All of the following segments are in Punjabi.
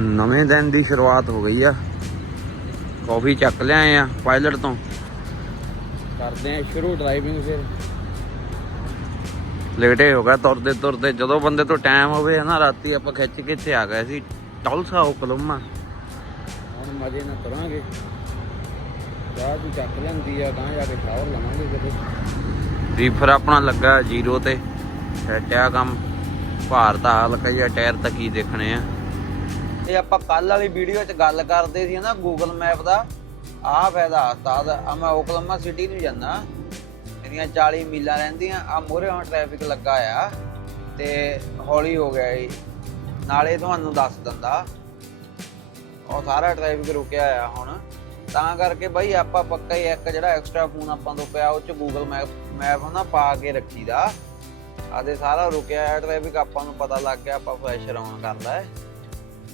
ਨਵੇਂ ਦਿਨ ਦੀ ਸ਼ੁਰੂਆਤ ਹੋ ਗਈ ਆ। ਕਾਫੀ ਚੱਕ ਲਿਆਏ ਆ ਪਾਇਲਟ ਤੋਂ। ਕਰਦੇ ਆ ਸ਼ੁਰੂ ਡਰਾਈਵਿੰਗ ਫਿਰ। ਲੇਟੇ ਹੋ ਗਿਆ ਤੁਰਦੇ ਤੁਰਦੇ। ਜਦੋਂ ਬੰਦੇ ਤੋਂ ਟਾਈਮ ਹੋਵੇ ਨਾ ਰਾਤੀ ਆਪਾਂ ਖਿੱਚ ਕੇ ਇੱਥੇ ਆ ਗਏ ਸੀ। ਟੌਲਸਾ ਓਕਲਮਾ ਹੁਣ ਮਜੇ ਨਾਲ ਤੁਰਾਂਗੇ। ਚਾਹ ਵੀ ਚੱਕ ਲੈਂਦੀ ਆ ਗਾਂ ਜਾ ਕੇ ਸ਼ਾਵਰ ਲਵਾਂਗੇ ਕਿਤੇ। ਰੀਫਰ ਆਪਣਾ ਲੱਗਾ ਜ਼ੀਰੋ ਤੇ। ਸੈਟ ਆ ਕੰਮ। ਭਾਰ ਦਾ ਹਲਕਾ ਜਿਹਾ ਟਾਇਰ ਤਾਂ ਕੀ ਦੇਖਣੇ ਆ। ਇਹ ਆਪਾਂ ਕੱਲ ਵਾਲੀ ਵੀਡੀਓ 'ਚ ਗੱਲ ਕਰਦੇ ਸੀ ਨਾ ਗੂਗਲ ਮੈਪ ਦਾ, ਆਹ ਫਾਇਦਾ ਉਸਤਾਦ ਆ ਮੈਂ ਓਕਲਮਾ ਸਿਟੀ ਨੂੰ ਜਾਂਦਾ, ਮੇਰੀਆਂ 40 ਮੀਲਾਂ ਰਹਿੰਦੀਆਂ ਆ ਮੋਰੇ ਹੁਣ ਟ੍ਰੈਫਿਕ ਲੱਗਾ ਆ, ਤੇ ਹੌਲੀ ਹੋ ਗਿਆ ਏ ਨਾਲੇ ਤੁਹਾਨੂੰ ਦੱਸ ਦਿੰਦਾ, ਉਹ ਸਾਰਾ ਟ੍ਰੈਫਿਕ ਰੁਕਿਆ ਆ ਹੁਣ। ਤਾਂ ਕਰਕੇ ਬਾਈ ਆਪਾਂ ਪੱਕਾ ਹੀ ਇੱਕ ਜਿਹੜਾ ਐਕਸਟਰਾ ਫੋਨ ਆਪਾਂ ਤੋਂ ਪਿਆ, ਉਹ ਚ ਗੂਗਲ ਮੈਪ ਮੈਪ ਨਾ ਪਾ ਕੇ ਰੱਖੀਦਾ। ਆਦੇ ਸਾਰਾ ਰੁਕਿਆ ਆ ਟ੍ਰੈਫਿਕ ਆਪਾਂ ਨੂੰ ਪਤਾ ਲੱਗ ਗਿਆ, ਆਪਾਂ ਫਲੈਸ਼ ਆਨ ਕਰਦਾ ਹੈ।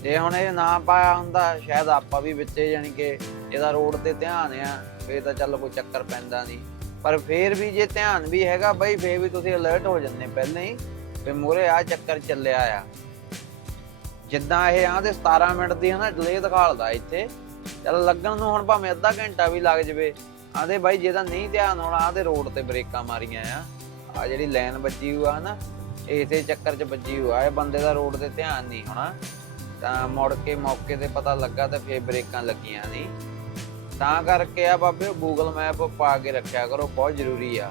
ਜੇ ਹੁਣ ਇਹ ਨਾ ਪਾਇਆ ਹੁੰਦਾ, ਸ਼ਾਇਦ ਆਪਾਂ ਵੀ ਵਿੱਚੇ ਜਾਣੀ ਕਿ ਇਹਦਾ ਰੋਡ ਤੇ ਧਿਆਨ ਆ, ਫੇਰ ਤਾਂ ਚੱਲ ਕੋਈ ਚੱਕਰ ਪੈਂਦਾ ਨਹੀਂ ਪਰ ਫੇਰ ਵੀ ਜੇ ਧਿਆਨ ਵੀ ਹੈਗਾ, ਬਈ ਫੇਰ ਵੀ ਤੁਸੀਂ ਅਲਰਟ ਹੋ ਜੰਨੇ ਪਹਿਲਾਂ ਹੀ ਤੇ ਮੂਰੇ ਆ ਚੱਕਰ ਚੱਲਿਆ ਆ। ਜਿੱਦਾਂ ਇਹ ਆਂਦੇ 17 ਮਿੰਟ ਦੀ ਹਨਾ ਡਿਲੇ ਦਿਖਾਲਦਾ ਇੱਥੇ। ਚੱਲ ਲੱਗਣ ਨੂੰ ਹੁਣ ਭਾਵੇਂ ਅੱਧਾ ਘੰਟਾ ਵੀ ਲੱਗ ਜਵੇ। ਆਂਦੇ ਬਾਈ ਜਿਹਦਾ ਨਹੀਂ ਧਿਆਨ ਹੋਣਾ ਆਂਦੇ ਰੋਡ ਤੇ ਬ੍ਰੇਕਾਂ ਮਾਰੀਆਂ ਆ। ਆ ਜਿਹੜੀ ਲਾਈਨ ਵੱਜੀ ਹੋਆ ਨਾ ਇਸੇ ਚੱਕਰ 'ਚ ਵੱਜੀ ਹੋਆ ਇਹ ਬੰਦੇ ਦਾ ਰੋਡ ਤੇ ਧਿਆਨ ਨਹੀਂ ਹੋਣਾ। ਤਾਂ ਮੁੜ ਕੇ ਮੌਕੇ ਤੇ ਪਤਾ ਲੱਗਾ ਤੇ ਫੇਰ ਬ੍ਰੇਕਾਂ ਲੱਗੀਆਂ ਨਹੀਂ ਤਾਂ ਕਰਕੇ ਆ ਬਾਬੇ ਗੂਗਲ ਮੈਪ ਪਾ ਕੇ ਰੱਖਿਆ ਕਰੋ, ਬਹੁਤ ਜ਼ਰੂਰੀ ਆ।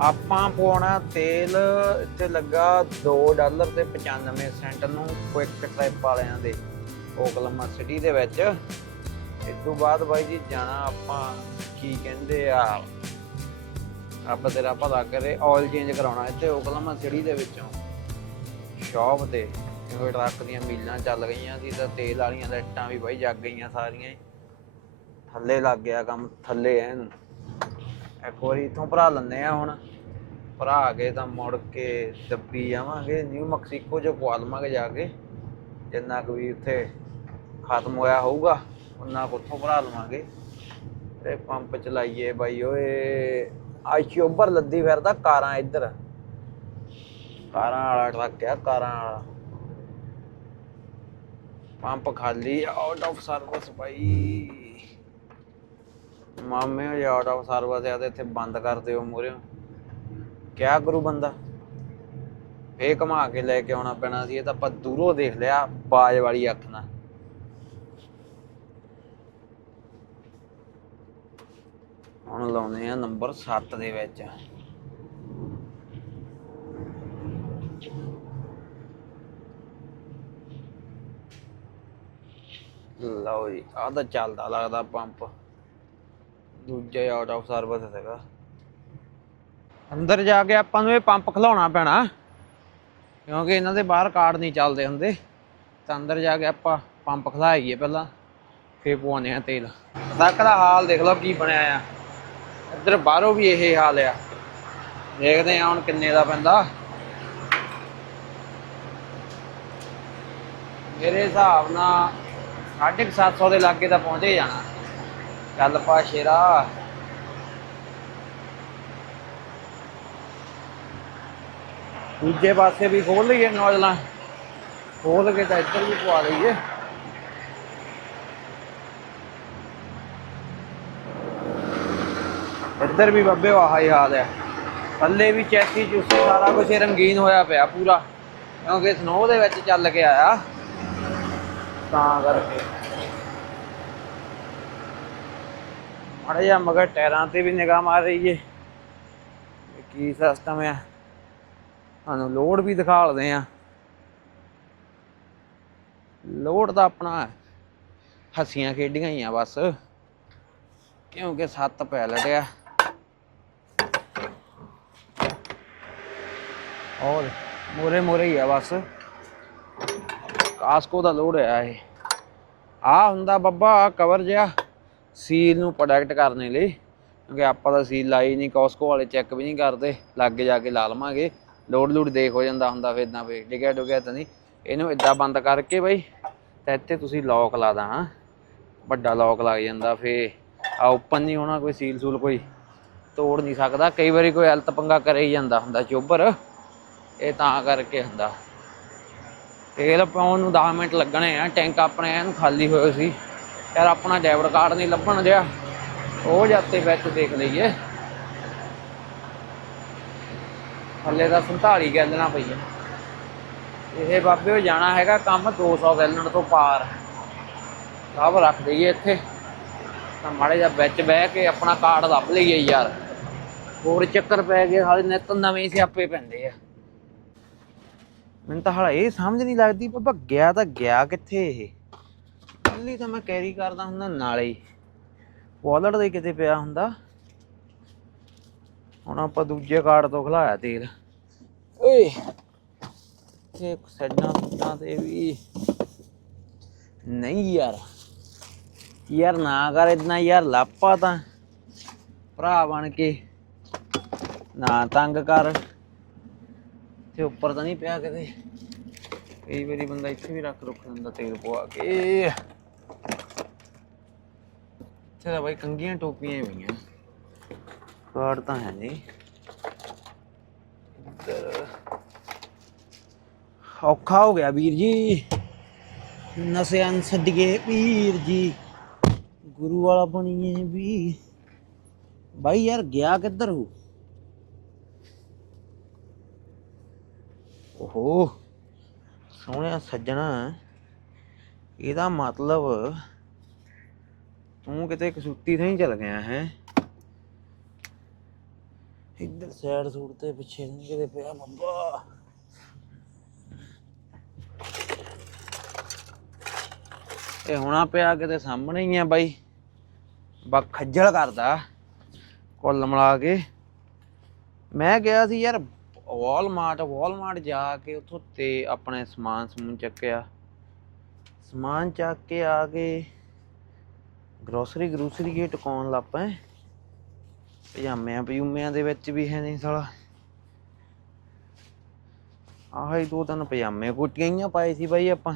ਆਪਾਂ ਪਾਉਣਾ ਤੇਲ, ਇੱਥੇ ਲੱਗਾ 2 ਡਾਲਰ ਤੇ 95 ਸੈਂਟ ਨੂੰ ਕੁਇਕ ਟ੍ਰਿਪ ਵਾਲਿਆਂ ਦੇ ਓਕਲਮਾ ਸਿਟੀ ਦੇ ਵਿੱਚ। ਇਸ ਤੋਂ ਬਾਅਦ ਬਾਈ ਜੀ ਜਾਣਾ ਆਪਾਂ, ਕੀ ਕਹਿੰਦੇ ਆ? ਆਪਾਂ ਤੇਰਾ ਭਲਾ ਕਰੇ ਆਇਲ ਚੇਂਜ ਕਰਾਉਣਾ ਇੱਥੇ ਓਕਲਮਾ ਸਿਟੀ ਦੇ ਵਿੱਚੋਂ। ਸ਼ਾਪ ਤੇ। ਕਿਉਂਕਿ ਟਰੱਕ ਦੀਆਂ ਮੀਲਾਂ ਚੱਲ ਗਈਆਂ ਸੀ ਤਾਂ ਤੇਲ ਵਾਲੀਆਂ ਲਾਈਟਾਂ ਵੀ ਬਾਈ ਜਗ ਗਈਆਂ ਸਾਰੀਆਂ ਹੀ। ਥੱਲੇ ਲੱਗ ਗਿਆ ਕੰਮ, ਥੱਲੇ ਐਨ ਇੱਕ ਵਾਰੀ ਇਥੋਂ ਭਰਾ ਲੈਂਦੇ ਆ ਹੁਣ। ਭਰਾ ਕੇ ਤਾਂ ਮੁੜ ਕੇ ਦੱਬੀ ਜਾਵਾਂਗੇ, ਨਿਊ ਮੈਕਸੀਕੋ ਚ ਪਵਾ ਲਵਾਂਗੇ ਜਾ ਕੇ। ਜਿੰਨਾ ਕੁ ਵੀ ਉੱਥੇ ਖਤਮ ਹੋਇਆ ਹੋਊਗਾ, ਉਹਨਾਂ ਕੁ ਉੱਥੋਂ ਭਰਾ ਲਵਾਂਗੇ। ਤੇ ਪੰਪ ਚਲਾਈਏ ਬਾਈ ਓਏ। ਆ ਚੋਬਰ ਲੱਦੀ ਫਿਰਦਾ ਕਾਰਾਂ ਇੱਧਰ। ਕਾਰਾਂ ਵਾਲਾ ਟਰੱਕ ਆ, ਕਾਰਾਂ ਵਾਲਾ। ਪੰਪ ਖਾਲੀ ਆਊਟ ਆਫ ਸਰਵਿਸ ਬਾਈ। ਮਾਮੇ ਹੋ ਆਊਟ ਆਫ ਸਰਵਿਸ ਆ ਤੇ ਇੱਥੇ ਬੰਦ ਕਰ ਦਿਓ ਮੂਹਰੇ। ਕਿਆ ਕਰੂ ਬੰਦਾ? ਫੇਰ ਘੁਮਾ ਕੇ ਲੈ ਕੇ ਆਉਣਾ ਪੈਣਾ ਸੀ, ਇਹ ਤਾਂ ਆਪਾਂ ਦੂਰੋਂ ਦੇਖ ਲਿਆ ਬਾਜ ਵਾਲੀ ਅੱਖ ਨਾਲ। ਹੁਣ ਲਾਉਨੇ ਆ ਨੰਬਰ 7 ਦੇ ਵਿੱਚ। ਲਓ ਜੀ, ਆਹ ਤਾਂ ਚੱਲਦਾ ਲੱਗਦਾ ਪੰਪ। ਦੂਜੇ ਆਊਟ ਆਫ ਸਰਵਿਸ ਹੈਗਾ ਅੰਦਰ ਜਾ ਕੇ ਆਪਾਂ ਨੂੰ ਇਹ ਪੰਪ ਖਲਾਉਣਾ ਪੈਣਾ। ਕਿਉਂਕਿ ਇਹਨਾਂ ਦੇ ਬਾਹਰ ਕਾਰਡ ਨਹੀਂ ਚੱਲਦੇ ਹੁੰਦੇ। ਤਾਂ ਅੰਦਰ ਜਾ ਕੇ ਆਪਾਂ ਪੰਪ ਖਲਾਈਏ ਪਹਿਲਾਂ, ਫੇਰ ਪਵਾਉਂਦੇ ਆ ਤੇਲ। ਤੱਕ ਦਾ ਹਾਲ ਦੇਖ ਲਓ ਕੀ ਬਣਿਆ ਆ। ਇੱਧਰ ਬਾਹਰੋਂ ਵੀ ਇਹ ਹਾਲ ਆ। ਦੇਖਦੇ ਆ ਹੁਣ ਕਿੰਨੇ ਦਾ ਪੈਂਦਾ। ਮੇਰੇ ਹਿਸਾਬ ਨਾਲ 750 ਦੇ ਲਾਗੇ ਤਾਂ ਪਹੁੰਚੇ ਜਾਣਾ। ਚੱਲ ਪਾ ਸ਼ੇਰਾ। ਦੂਜੇ ਪਾਸੇ ਵੀ ਖੋਲ ਲਈਏ ਨੌਜਲਾਂ ਖੋਲ ਕੇ ਤਾਂ ਇੱਧਰ ਵੀ ਪਵਾ ਲਈਏ। ਇੱਧਰ ਵੀ ਬੱਬੇ, ਆਹ ਹੀ। ਹਾਲ ਆ ਥੱਲੇ ਵੀ ਚੈਸੀ ਚੂਸੀ, ਸਾਰਾ ਕੁਝ ਰੰਗੀਨ ਹੋਇਆ ਪਿਆ ਪੂਰਾ। ਕਿਉਂਕਿ ਸਨੋ ਦੇ ਵਿੱਚ ਚੱਲ ਕੇ ਆਇਆ। ਤਾਂ ਕਰਕੇ। ਮਾੜਾ ਜਿਹਾ ਮਗਰ ਟਾਇਰਾਂ ਤੇ ਵੀ ਨਿਗਾਹ ਮਾਰ ਰਹੀ ਏ ਕੀ ਸਿਸਟਮ ਆ? ਤੁਹਾਨੂੰ ਲੋਡ ਵੀ ਦਿਖਾ ਲਦੇ ਆ ਲੋਡ ਤਾਂ ਆਪਣਾ ਹੱਸੀਆਂ ਖੇਡੀਆਂ ਹੀ ਆ ਬਸ। ਕਿਉਂਕਿ ਸੱਤ ਪੈਲਟ ਆ। ਔਰ ਮੋਰੇ ਮੋਰੇ ਹੀ ਆ ਬਸ। ਕਾਸਕੋ ਦਾ ਲੋਡ ਹੋਇਆ ਇਹ। ਆ ਹੁੰਦਾ ਬੱਬਾ ਕਵਰ ਜਿਆ ਸੀਲ ਨੂੰ ਪ੍ਰੋਟੈਕਟ ਕਰਨੇ ਲਈ। ਕਿਉਂਕਿ ਆਪਾਂ ਤਾਂ ਸੀਲ ਲਾਈ ਨਹੀਂ, ਕਾਸਕੋ ਵਾਲੇ ਚੈੱਕ ਵੀ ਨਹੀਂ ਕਰਦੇ। ਲਾਗੇ ਜਾ ਕੇ ਲਾ ਲਵਾਂਗੇ। ਲੋਡ ਲੂਡ ਦੇਖ ਹੋ ਜਾਂਦਾ ਹੁੰਦਾ ਫਿਰ ਇਦਾਂ ਵੇ ਡਿਗਿਆ ਡੁਗਿਆ ਤਾਂ ਨਹੀਂ। ਇਹਨੂੰ ਇਦਾਂ ਬੰਦ ਕਰਕੇ ਬਈ, ਤੇ ਇੱਥੇ ਤੁਸੀਂ ਲੌਕ ਲਾ ਦੇਣਾ ਵੱਡਾ ਲੌਕ ਲੱਗ ਜਾਂਦਾ ਫੇ ਆ ਓਪਨ ਨਹੀਂ ਹੋਣਾ ਕੋਈ ਸੀਲ ਸੂਲ ਕੋਈ। ਤੋੜ ਨਹੀਂ ਸਕਦਾ। ਕਈ ਵਾਰੀ ਕੋਈ ਹਲਤ ਪੰਗਾ ਕਰੇ ਹੀ ਜਾਂਦਾ ਹੁੰਦਾ ਚੋਬਰ। ਇਹ ਤਾਂ ਕਰਕੇ ਹੁੰਦਾ। ਤੇਲ ਪਾਉਣ ਨੂੰ 10 ਮਿੰਟ ਲੱਗਣੇ ਆ ਟੈਂਕ ਆਪਣੇ ਐਨ ਖਾਲੀ ਹੋਏ ਸੀ। ਯਾਰ ਆਪਣਾ ਡੈਬਿਟ ਕਾਰਡ ਨਹੀਂ ਲੱਭਣ ਦਿਆ। ਉਹ ਜਾਤੇ ਵਿੱਚ ਦੇਖ ਲਈਏ। ਹੱਲੇ ਦਾ 47 ਗੈਲਣਾ ਪਈ ਆ। ਇਹ ਬਾਬੇ ਉਹ ਜਾਣਾ ਹੈਗਾ ਕੰਮ 200 ਗੈਲਣ ਤੋਂ ਪਾਰ। ਸਭ ਰੱਖ ਦਈਏ ਇੱਥੇ। ਤਾਂ ਮਾੜੇ ਜਿਹਾ ਵਿੱਚ ਬਹਿ ਕੇ ਆਪਣਾ ਕਾਰਡ ਲੱਭ ਲਈਏ ਯਾਰ। ਹੋਰ ਚੱਕਰ ਪੈ ਗਏ ਹਾਲੇ ਨਿੱਤ ਨਵੇਂ ਸਿਆਪੇ ਪੈਂਦੇ ਆ। ਮੈਨੂੰ ਤਾਂ ਹਾਲਾ ਇਹ ਸਮਝ ਨਹੀਂ ਲੱਗਦੀ ਬਾਬਾ ਗਿਆ ਤਾਂ ਗਿਆ ਕਿੱਥੇ ਇਹ? ਪਹਿਲੀ ਤਾਂ ਮੈਂ ਕੈਰੀ ਕਰਦਾ ਹੁੰਦਾ ਨਾਲੇ ਹੀ। ਵਾਲਟ ਦੇ ਕਿਤੇ ਪਿਆ ਹੁੰਦਾ। ਹੁਣ ਆਪਾਂ ਦੂਜੇ ਕਾਰਡ ਤੋਂ ਖਲਾਇਆ ਤੇਲ। ਓਏ ਇਹ ਸੱਜਣਾ ਸੁੱਟਾਂ ਤੇ ਵੀ। ਨਹੀਂ ਯਾਰ। ਯਾਰ ਨਾ ਕਰ ਇਤਨਾ ਯਾਰ ਲਾਪਾ ਤਾਂ। ਭਰਾ ਬਣ ਕੇ। ਨਾ ਤੰਗ ਕਰ। ਤੇ ਉੱਪਰ ਤਾਂ ਨਹੀਂ ਪਿਆ ਕਦੇ ਕਈ ਵਾਰੀ ਬੰਦਾ ਇੱਥੇ ਵੀ ਰੱਖ ਰੁੱਖ ਦਿੰਦਾ, ਤੇਲ ਪਵਾ ਕੇ। ਇੱਥੇ ਤਾਂ ਬਾਈ ਕੰਗੀਆਂ ਟੋਪੀਆਂ ਹੀ ਪਈਆਂ। ਕਾਰਡ ਤਾਂ ਹੈ ਨਹੀਂ। ਔਖਾ ਹੋ ਗਿਆ ਵੀਰ ਜੀ। ਨਸਿਆਂ ਨੂੰ ਛੱਡੀਏ ਵੀਰ ਜੀ। ਗੁਰੂ ਵਾਲਾ ਬਣੀਏ ਵੀ। ਬਾਈ ਯਾਰ ਗਿਆ ਕਿੱਧਰ ਹੋ? ਓਹੋ ਸੋਹਣਿਆ ਸੱਜਣਾ। ਇਹਦਾ ਮਤਲਬ ਤੂੰ ਕਿਤੇ ਕਸੂਤੀ ਨਹੀਂ ਚਲ ਗਿਆ ਹੈ? ਇੱਧਰ ਸਾਈਡ ਸੂਟ ਤੇ ਪਿੱਛੇ ਨਹੀਂ ਕਿਤੇ ਪਿਆ ਬੱਬਾ ਇਹ ਹੋਣਾ ਪਿਆ ਕਿਤੇ ਸਾਹਮਣੇ ਹੀ ਆ ਬਾਈ। ਬਾ ਖੱਜਲ ਕਰਦਾ। ਕੁੱਲ ਮਿਲਾ ਕੇ। ਮੈਂ ਗਿਆ ਸੀ ਯਾਰ ਵਾਲਮਾਰਟ ਵਾਲਮਾਰਟ ਜਾ ਕੇ ਉੱਥੋਂ ਤੇ ਆਪਣੇ ਸਮਾਨ ਸਮੂਨ ਚੱਕਿਆ। ਸਮਾਨ ਚੱਕ ਕੇ ਆ ਕੇ ਗਰੋਸਰੀ ਗਰੂਸਰੀ ਇਹ ਟਿਕਾਉਣ ਲੱਗ ਪਏ? ਪਜਾਮਿਆਂ, ਪਜੂਮਿਆਂ ਦੇ ਵਿੱਚ ਵੀ ਹੈ ਨਹੀਂ ਸਾਲਾ। ਆਹ ਹੀ ਦੋ ਤਿੰਨ ਪਜਾਮੇ ਕੁੱਟੀਆਂ ਪਾਏ ਸੀ ਬਾਈ ਆਪਾਂ।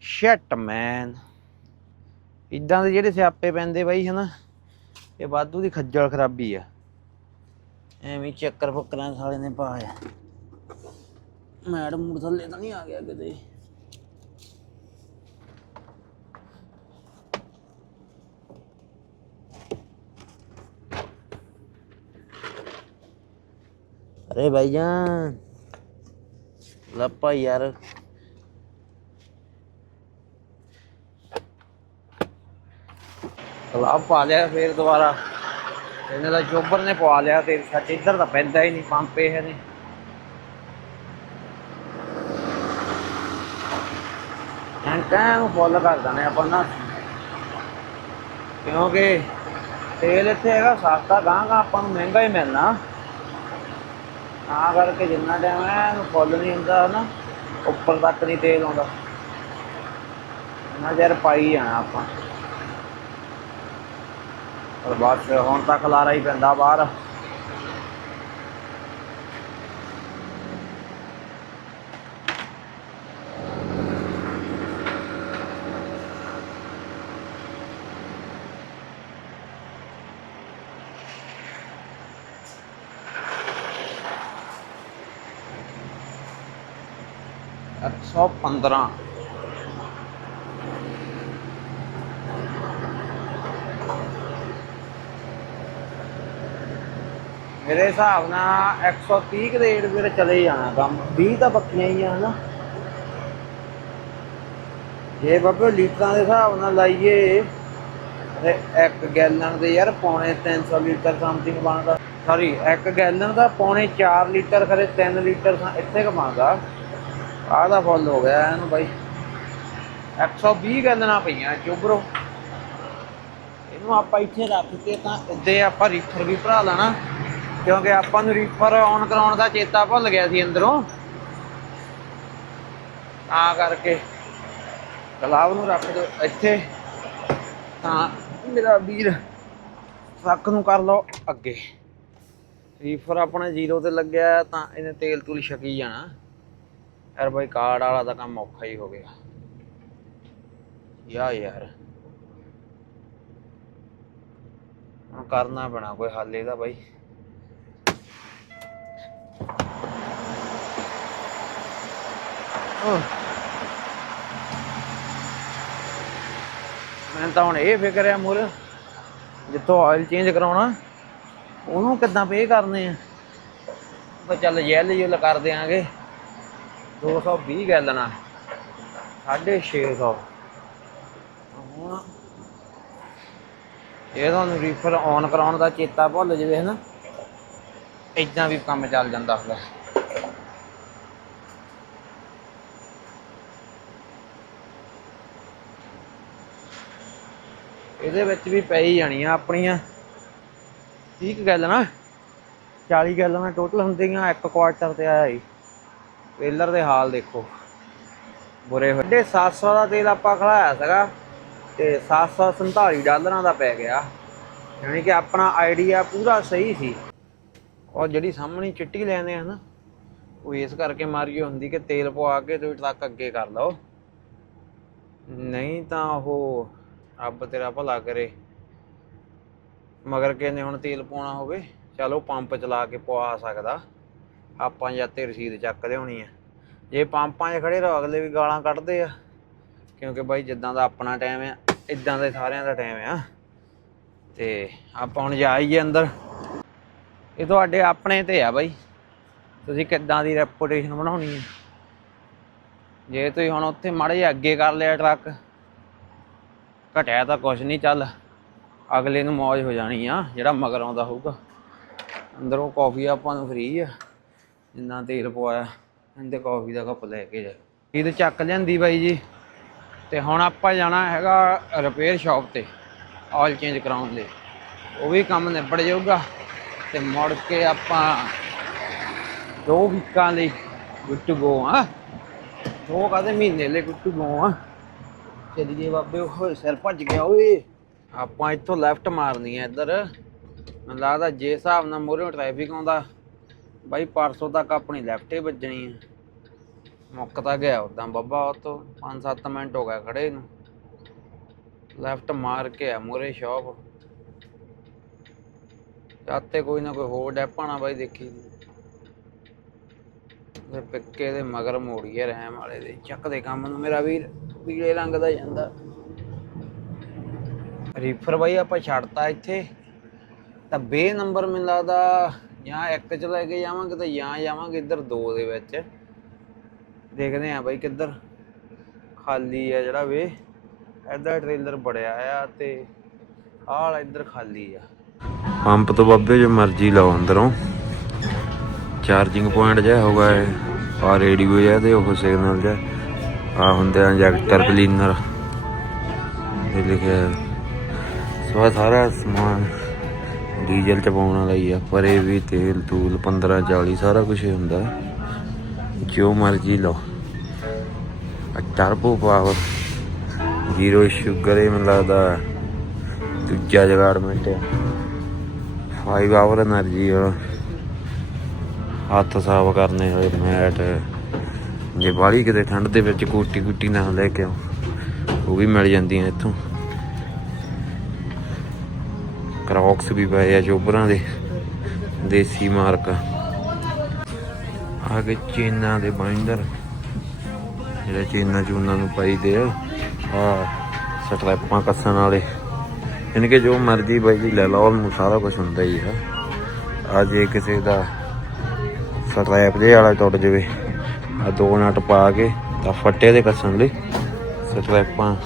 ਸ਼ਟ ਮੈਨ ਇਦਾਂ ਦੇ ਜਿਹੜੇ ਸਿਆਪੇ ਪੈਂਦੇ ਬਾਈ ਹਨਾ, ਇਹ ਵਾਧੂ ਦੀ ਖੱਜਲ ਖਰਾਬੀ ਆ। ਐਵੇਂ ਹੀ ਚੱਕਰ ਫੱਕਰਾਂ ਸਾਲੇ ਨੇ ਪਾਇਆ ਮੈਡਮ ਮੁੜ ਥੱਲੇ ਤਾਂ ਨਹੀਂ ਆ ਗਿਆ ਕਿਤੇ अरे भाईजान ਲੱਪਾ ਯਾਰ ਗਲਾਬ ਪਾ ਲਿਆ ਫੇਰ ਦੁਬਾਰਾ ਇਹਨੇ ਦਾ ਚੋਬਰ ਨੇ ਪਵਾ ਲਿਆ ਤੇ ਸੱਚ ਇੱਧਰ ਤਾਂ ਪੈਂਦਾ ਹੀ ਨਹੀਂ ਪੰਪ ਇਹ ਨੇ। ਟੈਂਕਾਂ ਨੂੰ ਫੁੱਲ ਕਰ ਦਨੇ ਆਪਾਂ ਨਾ। ਕਿਉਂਕਿ ਤੇਲ ਇੱਥੇ ਹੈਗਾ, ਸਸਤਾ ਗਾਂ ਗਾਂ ਆਪਾਂ ਨੂੰ ਮਹਿੰਗਾ ਹੀ ਮਿਲਣਾ। ਤਾਂ ਕਰਕੇ ਜਿੰਨਾ ਟਾਈਮ ਹੈ, ਇਹਨੂੰ ਫੁੱਲ ਨਹੀਂ ਹੁੰਦਾ ਨਾ ਉੱਪਰ ਤੱਕ ਨਹੀਂ ਤੇਲ ਆਉਂਦਾ। ਨਾ ਜਰ ਪਾਈ ਜਾਣਾ ਆਪਾਂ। ਪਰ ਬਸ ਹੁਣ ਤੱਕ ਲਾਰਾ ਹੀ ਪੈਂਦਾ ਬਾਹਰ ਇੱਕ ਸੌ ਮੇਰੇ ਹਿਸਾਬ ਨਾਲ 130 ਕੁ ਦੇ ਏੜ ਵੀਰ ਚਲੇ ਜਾਣਾ ਕੰਮ। 20 ਤਾਂ ਪੱਕੀਆਂ ਹੀ ਆ, ਹਨਾ? ਜੇ ਬਾਬੇ ਲੀਟਰਾਂ ਦੇ ਹਿਸਾਬ ਨਾਲ ਲਾਈਏ, ਤੇ ਇੱਕ ਗੈਲਨ ਦੇ ਯਾਰ ਪੌਣੇ 300 ਲੀਟਰ ਸਮਥਿੰਗ ਬਣਦਾ। ਸੌਰੀ ਇੱਕ ਗੈਲਨ ਦਾ ਪੌਣੇ 4 ਲੀਟਰ, ਖਰੇ 3 ਲੀਟਰ ਇੱਥੇ ਕਮਾਉਂਦਾ। ਆਹ ਦਾ ਫੁੱਲ ਹੋ ਗਿਆ ਇਹਨੂੰ ਬਾਈ। 120 ਗੈਲਨਾਂ ਪਈਆਂ ਚੁਬਰੋ ਇਹਨੂੰ ਆਪਾਂ ਇੱਥੇ ਰੱਖ ਕੇ ਤਾਂ ਇੱਦੇ ਆਪਾਂ ਰੀਫਰ ਵੀ ਭਰਾ ਲੈਣਾ। ਕਿਉਂਕਿ ਆਪਾਂ ਨੂੰ ਰੀਫਰ ਆਨ ਕਰਾਉਣ ਦਾ ਚੇਤਾ ਭੁੱਲ ਗਿਆ ਸੀ ਅੰਦਰੋਂ। ਤਾਂ ਕਰਕੇ ਗਲਾਬ ਨੂੰ ਰੱਖ ਦਿਓ ਇੱਥੇ। ਤਾਂ ਮੇਰਾ ਵੀਰ ਟਰੱਕ ਨੂੰ ਕਰ ਲਓ ਅੱਗੇ। ਰੀਫਰ ਆਪਣਾ ਜ਼ੀਰੋ ਤੇ ਲੱਗਿਆ, ਤਾਂ ਇਹਨੇ ਤੇਲ ਤੂਲ ਛਕੀ ਜਾਣਾ। ਯਾਰ ਬਾਈ ਕਾਰਡ ਵਾਲਾ ਦਾ ਕੰਮ ਔਖਾ ਹੀ ਹੋ ਗਿਆ। ਯਾ ਯਾਰ। ਹੁਣ ਕਰਨਾ ਪੈਣਾ ਕੋਈ ਹੱਲ ਇਹਦਾ ਬਾਈ। ਮੈਨੂੰ ਤਾਂ ਹੁਣ ਇਹ ਫਿਕਰ ਹੈ ਮੁਰ ਜਿੱਥੋਂ ਆਇਲ ਚੇਂਜ ਕਰਾਉਣਾ, ਉਹਨੂੰ ਕਿੱਦਾਂ ਪੇ ਕਰਨੇ ਆ? ਤਾਂ ਚੱਲ ਜੈਲ ਜੁਲ ਕਰ ਦਿਆਂਗੇ। 220 ਗੈਲਨ 650 ਹੁਣ ਇਹ ਤੁਹਾਨੂੰ ਰੀਫਰ ਔਨ ਕਰਾਉਣ ਦਾ ਚੇਤਾ ਭੁੱਲ ਜਵੇ ਹਨਾ। ਇਦਾਂ ਵੀ ਕੰਮ ਚੱਲ ਜਾਂਦਾ ਹੁੰਦਾ। ਇਹਦੇ ਵਿੱਚ ਵੀ ਪੈ ਹੀ ਜਾਣੀਆਂ ਆਪਣੀਆਂ। 30 ਗੱਲ ਨਾ 40 ਗੱਲਾਂ ਟੋਟਲ ਹੁੰਦੀਆਂ, ਇੱਕ ਕੁਆਟਰ ਤੇ ਆਇਆ ਹੀ ਟ੍ਰੇਲਰ ਦੇ ਹਾਲ ਦੇਖੋ। ਬੁਰੇ ਹੋਏ। 700 ਦਾ ਤੇਲ ਆਪਾਂ ਖਲਾਇਆ ਸੀਗਾ ਤੇ 747 ਡਾਲਰਾਂ ਦਾ ਪੈ ਗਿਆ। ਯਾਨੀ ਕਿ ਆਪਣਾ ਆਈਡੀਆ ਪੂਰਾ ਸਹੀ ਸੀ। ਔਰ ਜਿਹੜੀ ਸਾਹਮਣੀ ਚਿੱਟੀ ਲੈਂਦੇ ਆ ਨਾ, ਉਹ ਇਸ ਕਰਕੇ ਮਾਰੀ ਹੁੰਦੀ ਕਿ ਤੇਲ ਪਵਾ ਕੇ ਤੁਸੀਂ ਟਰੱਕ ਅੱਗੇ ਕਰ ਲਓ। ਨਹੀਂ ਤਾਂ ਉਹ ਰੱਬ ਤੇਰਾ ਭਲਾ ਕਰੇ। ਮਗਰ ਕਹਿੰਦੇ ਹੁਣ ਤੇਲ ਪਾਉਣਾ ਹੋਵੇ, ਚਲੋ ਪੰਪ ਚਲਾ ਕੇ ਪਵਾ ਸਕਦਾ। ਆਪਾਂ ਜਾਂ ਤੇ ਰਸੀਦ ਚੱਕਦੇ ਹੋਣੀ ਆ। ਜੇ ਪੰਪਾਂ 'ਚ ਖੜੇ ਰਹੋ, ਅਗਲੇ ਵੀ ਗਾਲਾਂ ਕੱਢਦੇ ਆ। ਕਿਉਂਕਿ ਬਾਈ ਜਿੱਦਾਂ ਦਾ ਆਪਣਾ ਟਾਈਮ ਆ, ਇਦਾਂ ਦੇ ਸਾਰਿਆਂ ਦਾ ਟਾਈਮ ਆ। ਤੇ ਆਪਾਂ ਹੁਣ ਜਾਈਏ ਅੰਦਰ। ਇਹ ਤੁਹਾਡੇ ਆਪਣੇ ਤੇ ਆ ਬਾਈ। ਤੁਸੀਂ ਕਿੱਦਾਂ ਦੀ ਰੈਪੂਟੇਸ਼ਨ ਬਣਾਉਣੀ ਹੈ ਜੇ ਤੁਸੀਂ ਹੁਣ ਉੱਥੇ ਮਾੜੇ ਜਿਹੇ ਅੱਗੇ ਕਰ ਲਿਆ ਟਰੱਕ ਘਟਿਆ ਤਾਂ ਕੁਝ ਨਹੀਂ, ਚੱਲ ਅਗਲੇ ਨੂੰ ਮौज ਹੋ ਜਾਣੀ ਆ, ਜਿਹੜਾ ਮਗਰ ਆਉਂਦਾ ਹੋਊਗਾ। ਅੰਦਰੋਂ ਕਾਫੀ ਆਪਾਂ ਨੂੰ ਫ੍ਰੀ ਆ, ਜਿੰਨਾ ਤੇਲ ਪਵਾਇਆ, ਇਹਦੇ ਕਾਫੀ ਦਾ ਕੱਪ ਲੈ ਕੇ ਜਾ। ਇਹ ਚੱਕ ਲਿਆਂਦੀ ਬਾਈ ਜੀ, ਤੇ ਹੁਣ ਆਪਾਂ ਜਾਣਾ ਹੈਗਾ ਰਿਪੇਅਰ ਸ਼ਾਪ ਤੇ ਆਇਲ ਚੇਂਜ ਕਰਾਉਣ ਲਈ। ਉਹ ਵੀ ਕੰਮ ਨਿਬੜ ਜਾਊਗਾ, ਤੇ ਮੁੜ ਕੇ ਆਪਾਂ ਦੋ ਵੀਕਾਂ ਲਈ ਗੁੱਡ ਗੋ ਆ। ਦੋ ਕਾਦੇ ਮਹੀਨੇ ਲਈ ਗੁੱਡ ਗੋ ਆ? ਚੱਲੀਏ ਬਾਬੇ ਉਹ ਸਿਰ ਭੱਜ ਗਿਆ ਓਏ। ਆਪਾਂ ਇੱਥੋਂ ਲੈਫਟ ਮਾਰਨੀ ਹੈ ਇੱਧਰ। ਮੈਨੂੰ ਲੱਗਦਾ ਜੇ ਹਿਸਾਬ ਨਾਲ ਮੋਰੇ ਟ੍ਰੈਫਿਕ ਆਉਂਦਾ, ਬਾਈ ਪਰਸੋਂ ਤੱਕ ਆਪਣੀ ਲੈਫਟ ਹੀ ਵੱਜਣੀ ਹੈ ਮੁੱਕ ਤਾਂ ਗਿਆ ਉਦਾਂ ਬਾਬਾ ਉਹ ਤੋਂ 5-7 ਮਿੰਟ ਹੋ ਗਿਆ ਖੜੇ ਨੂੰ। ਲੈਫਟ ਮਾਰ ਕੇ ਆ ਮੋਰੇ ਸ਼ਾਪ ਜਾਤੇ ਕੋਈ ਨਾ ਕੋਈ ਹੋਰ ਡੈਪਾਣਾ ਬਾਈ ਦੇਖੀ। ਤੇ ਪਿੱਕੇ ਦੇ ਮਗਰ ਮੋੜੀਏ ਰਹਿਮ ਵਾਲੇ ਦੇ। ਚੱਕ ਦੇ ਕੰਮ ਨੂੰ ਮੇਰਾ ਵੀਰ ਪੀਲੇ ਰੰਗ ਦਾ ਜਾਂਦਾ। ਰੀਫਰ ਬਾਈ, ਆਪਾਂ ਛੱਡਤਾ ਇੱਥੇ। ਤਾਂ ਬੇ ਨੰਬਰ ਮੈਨੂੰ ਲੱਗਦਾ ਜਾਂ ਇੱਕ ਚ ਲੈ ਕੇ ਜਾਵਾਂਗੇ ਤੇ ਜਾਂ ਜਾਵਾਂਗੇ ਇੱਧਰ ਦੋ ਦੇ ਵਿੱਚ। ਦੇਖਦੇ ਆਂ ਬਾਈ ਕਿੱਧਰ ਖਾਲੀ ਆ ਜਿਹੜਾ ਵੇ। ਇੱਧਰ ਟ੍ਰੇਲਰ ਬੜਿਆ ਆ ਤੇ ਆਹ ਇੱਧਰ ਖਾਲੀ ਆ। ਪੰਪ ਤੋਂ ਬਾਬੇ ਜੋ ਮਰਜ਼ੀ ਲਾਓ ਅੰਦਰੋਂ। ਚਾਰਜਿੰਗ ਪੁਆਇੰਟ ਜਿਹਾ ਹੋਗਾ ਆ ਰੇਡੀਓ ਜਿਹਾ ਤੇ ਉਹ ਸਿਗਨਲ ਜਿਹਾ। ਆ ਹੁੰਦੇ ਆ ਇੰਜੈਕਟਰ ਕਲੀਨਰ ਇਹ ਲਿਖਿਆ ਸਵਾ ਸਾਰਾ ਸਮਾਨ ਡੀਜ਼ਲ ਚ ਪਾਉਣ ਵਾਲਾ ਹੀ ਆ। ਪਰ ਇਹ ਵੀ ਤੇਲ, ਤੂਲ 15 40 ਸਾਰਾ ਕੁਝ ਹੁੰਦਾ। ਜੋ ਮਰਜ਼ੀ ਲਓ। ਆ ਪਾਵਰ ਜ਼ੀਰੋ ਸ਼ੂਗਰ ਇਹ ਮੈਨੂੰ ਲੱਗਦਾ। ਦੂਜਾ ਜਗਾਰਮੈਂਟ ਆ। ਫਾਈਵ ਆਵਰ એનર્ਜੀ ਆ। ਹੱਥ ਸਾਫ਼ ਕਰਨੇ ਹੋਏ, ਮੈਟ। ਜੇ ਬਾਲੀ ਕਿਤੇ ਠੰਡ ਦੇ ਵਿੱਚ ਕੋਟੀ ਕੁੱਟੀ ਨਾ ਲੈ ਕੇ ਆਓ ਉਹ ਵੀ ਮਿਲ ਜਾਂਦੀਆਂ ਇੱਥੋਂ। ਕ੍ਰੌਕਸ ਵੀ ਪਏ ਆ ਚੋਬਰਾਂ ਦੇ, ਦੇਸੀ ਮਾਰਕ। ਆ ਗਏ ਚੀਨਾ ਦੇ ਬਾਈਂਡਰ ਜਿਹੜੇ ਚੀਨਾ ਚੂਨਾ ਨੂੰ ਪਾਈਦੇ ਆ ਆ ਸਟ੍ਰੈਪਾਂ ਕੱਸਣ ਵਾਲੇ। ਯਾਨੀ ਕਿ ਜੋ ਮਰਜ਼ੀ ਬਾਈ ਜੀ ਲੈ ਲਓ, ਉਹਨੂੰ ਸਾਰਾ ਕੁਝ ਹੁੰਦਾ ਹੀ ਆ। ਆ ਜੇ ਕਿਸੇ ਦਾ ਸਟਰੈਪ ਦੇ ਵਾਲਾ ਟੁੱਟ ਜਵੇ। ਆ ਦੋ ਨਟ ਪਾ ਕੇ ਤਾਂ ਫੱਟੇ ਦੇ ਕੱਸਣ ਲਈ ਸਟਰੈਪਾਂ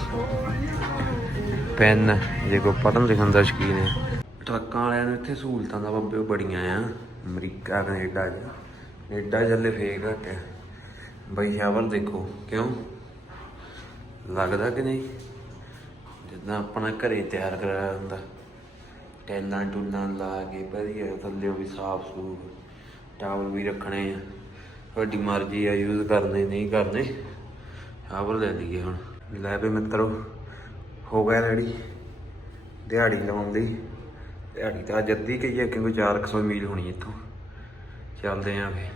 ਪੈਨ, ਜੇ ਕੋ ਪੜਨ ਲਿਖਣ ਦਾ ਸ਼ਕੀਨ ਹੈ। ਟਰੱਕਾਂ ਵਾਲਿਆਂ ਨੂੰ ਇੱਥੇ ਸਹੂਲਤਾਂ ਦਾ ਬੱਬੇ ਬੜੀਆਂ ਆ। ਅਮਰੀਕਾ, ਕੈਨੇਡਾ ਚ। ਕੈਨੇਡਾ ਚੱਲੇ ਫੇਕ ਘੱਟ ਆ। ਬਈ ਸ਼ਾਵਰ ਦੇਖੋ, ਕਿਉਂ? ਲੱਗਦਾ ਕਿ ਨਹੀਂ? ਜਿੱਦਾਂ ਆਪਣਾ ਘਰੇ ਤਿਆਰ ਕਰਾਇਆ ਹੁੰਦਾ। ਟੈਲਾਂ ਟੁੱਲਾਂ ਲਾ ਕੇ, ਵਧੀਆ ਥੱਲੇ ਵੀ ਸਾਫ਼ ਸੂਫ ਟਾਵਲ ਵੀ ਰੱਖਣੇ ਆ। ਤੁਹਾਡੀ ਮਰਜ਼ੀ ਆ ਯੂਜ਼ ਕਰਨੇ, ਨਹੀਂ ਕਰਨੇ। ਸ਼ਾਵਰ ਲੈ ਲਈਏ ਹੁਣ। ਲੈ ਵੀ ਮਿੱਤਰੋ, ਹੋ ਗਿਆ ਰੈਡੀ ਦਿਹਾੜੀ ਲਾਉਣ ਦੀ। ਦਿਹਾੜੀ ਤਾਂ ਜੱਦੀ ਅੱਧੀ ਕਹੀ ਹੈ ਕਿਉਂਕਿ 400 ਮੀਲ ਹੋਣੀ ਇੱਥੋਂ। ਚੱਲਦੇ ਆਂ ਫੇ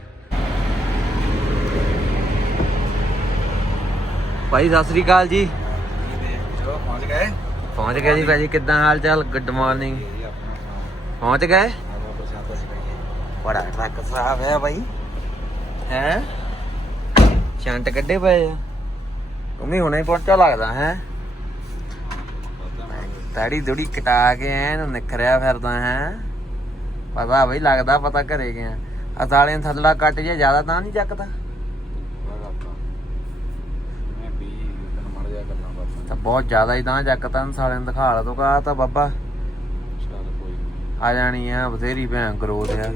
ਭਾਈ, ਸਤਿ ਸ੍ਰੀ ਅਕਾਲ ਜੀ। ਚਲੋ ਪਹੁੰਚ ਗਏ? ਪਹੁੰਚ ਗਏ ਜੀ ਭਾਜੀ ਕਿੱਦਾਂ ਹਾਲ ਚਾਲ? ਗੁੱਡ ਮਾਰਨਿੰਗ ਪਹੁੰਚ ਗਏ? ਬੜਾ ਟਰੱਕ ਸਾਫ਼ ਹੈ ਭਾਈ ਹੈ? ਛੰਟ ਕੱਢੇ ਪਏ ਆ। ਵੀ ਹੁਣੇ ਪਹੁੰਚਾ ਲੱਗਦਾ ਹੈ? ਤਾੜੀ ਦੁੜੀ ਕਟਾ ਕੇ ਐਨ ਨਿਖਰਿਆ ਫਿਰਦਾ ਹੈ? ਪਤਾ ਬਈ ਲੱਗਦਾ ਪਤਾ ਘਰੇ ਗਿਆ ਆ ਸਾਲੇ ਨੂੰ ਥੱਲਾ ਕੱਟ ਜੇ ਜ਼ਿਆਦਾ ਤਾਂ ਨਹੀਂ ਚੱਕਦਾ। ਤਾਂ ਬਹੁਤ ਜ਼ਿਆਦਾ ਹੀ ਤਾਂ ਚੱਕਦਾ ਸਾਲੇ ਨੂੰ ਦਿਖਾ ਲਾ ਤੋ ਕਾ ਤਾਂ ਬਾਬਾ। ਆ ਜਾਣੀ ਆ ਬਥੇਰੀ ਭੈਣ ਗਰੋਥ ਆ।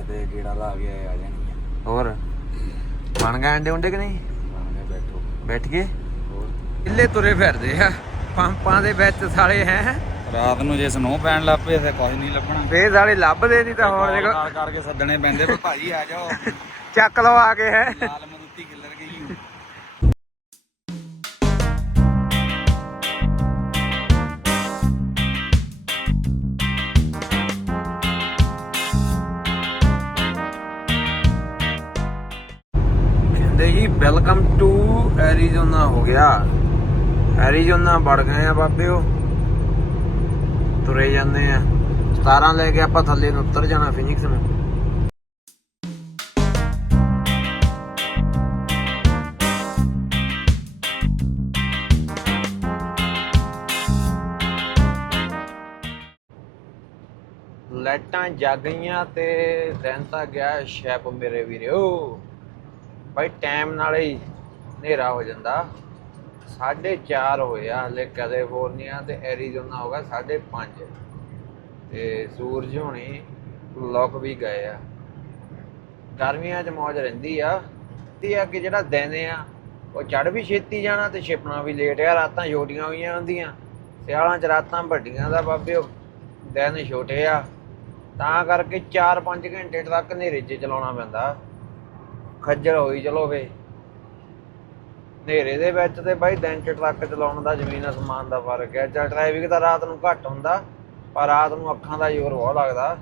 ਤੇਰੀ ਆ ਤੇ ਕਿਹੜਾ ਲਾ ਗਿਆ ਆ ਜਾਣੀ ਆ। ਹੋਰ? ਬਣ ਗਏ ਅੰਡੇ ਉਂਡੇ ਕਿ ਨਹੀਂ? ਸਾਹਮਣੇ ਬੈਠੋ। ਬੈਠ ਗਏ? ਹੋਰ? ਇੱਲੇ ਤੁਰੇ ਫਿਰਦੇ ਆ। ਪੰਪਾਂ ਦੇ ਵਿੱਚ ਸਾਲੇ ਹੈ। ਰਾਤ ਨੂੰ ਜੇ ਸਨੋ ਪੈਣ ਲੱਗ ਪਏ ਤੇ ਕੁਝ ਨਹੀਂ ਲੱਭਣਾ। ਫੇਰ ਸਾਲੇ ਲੱਭਦੇ ਨਹੀਂ ਤਾਂ ਹੋਰ ਦੇਖੋ। ਕਾਲ ਕਰਕੇ ਸੱਦਣੇ ਪੈਂਦੇ ਵੀ ਭਾਜੀ ਆ ਜਾਓ। ਚੱਕ ਲਓ ਆ ਕੇ ਹੈ। ਲਾਲ ਵੈਲਕਮ ਟੂ ਐਰੀਜ਼ੋਨਾ ਹੋ ਗਿਆ। ਐਰੀਜ਼ੋਨਾ ਵੜ ਗਏ ਆ ਬਾਬਿਓ। ਤੁਰੇ ਜਾਂਦੇ ਆ। 17 ਲੈ ਕੇ ਆਪਾਂ ਥੱਲੇ ਨੂੰ ਉਤਰ ਜਾਣਾ ਫਿਨਿਕਸ ਨੂੰ। ਲਾਈਟਾਂ ਜਗ ਗਈਆਂ ਤੇ ਦਿਨ ਤਾਂ ਗਿਆ ਸ਼ੈਪ ਮੇਰੇ ਵੀਰੋ। ਭਾਈ ਟਾਈਮ ਨਾਲ ਹੀ ਹਨੇਰਾ ਹੋ ਜਾਂਦਾ। 4:30 ਹੋਏ ਆ, ਹਲੇ ਕੈਲੀਫੋਰਨੀਆ ਤੇ ਐਰੀਜ਼ੋਨਾ ਹੋਗਾ 5:30 ਤੇ ਸੂਰਜ ਹੋਣੀ ਲੋਕ ਵੀ ਗਏ ਆ। ਗਰਮੀਆਂ 'ਚ ਮੌਜ ਰਹਿੰਦੀ ਆ। ਤੇ ਅੱਗੇ ਜਿਹੜਾ ਦਿਨ ਆ, ਉਹ ਚੜ ਵੀ ਛੇਤੀ ਜਾਣਾ ਤੇ ਛਿਪਣਾ ਵੀ ਲੇਟ ਆ। ਰਾਤਾਂ ਛੋਟੀਆਂ ਹੋਈਆਂ ਹੁੰਦੀਆਂ, ਸਿਆਲਾਂ 'ਚ ਰਾਤਾਂ ਵੱਡੀਆਂ ਦਾ ਬਾਬੇ ਉਹ ਦਿਨ ਛੋਟੇ ਆ। ਤਾਂ ਕਰਕੇ 4-5 ਘੰਟੇ ਤੱਕ ਹਨੇਰੇ 'ਚ ਚਲਾਉਣਾ ਪੈਂਦਾ। ਖੱਜਲ ਹੋਈ, ਚਲੋ ਫੇ ਹਨੇਰੇ ਦੇ ਵਿੱਚ ਤੇ ਬਾਈ ਦਿਨ 'ਚ ਟਰੱਕ ਚਲਾਉਣ ਦਾ, ਜ਼ਮੀਨ ਅਸਮਾਨ ਦਾ ਫ਼ਰਕ ਹੈ। ਜਾਂ ਡਰਾਈਵਿੰਗ ਤਾਂ ਰਾਤ ਨੂੰ ਘੱਟ ਹੁੰਦਾ, ਪਰ ਰਾਤ ਨੂੰ ਅੱਖਾਂ ਦਾ ਜ਼ੋਰ ਬਹੁਤ ਲੱਗਦਾ।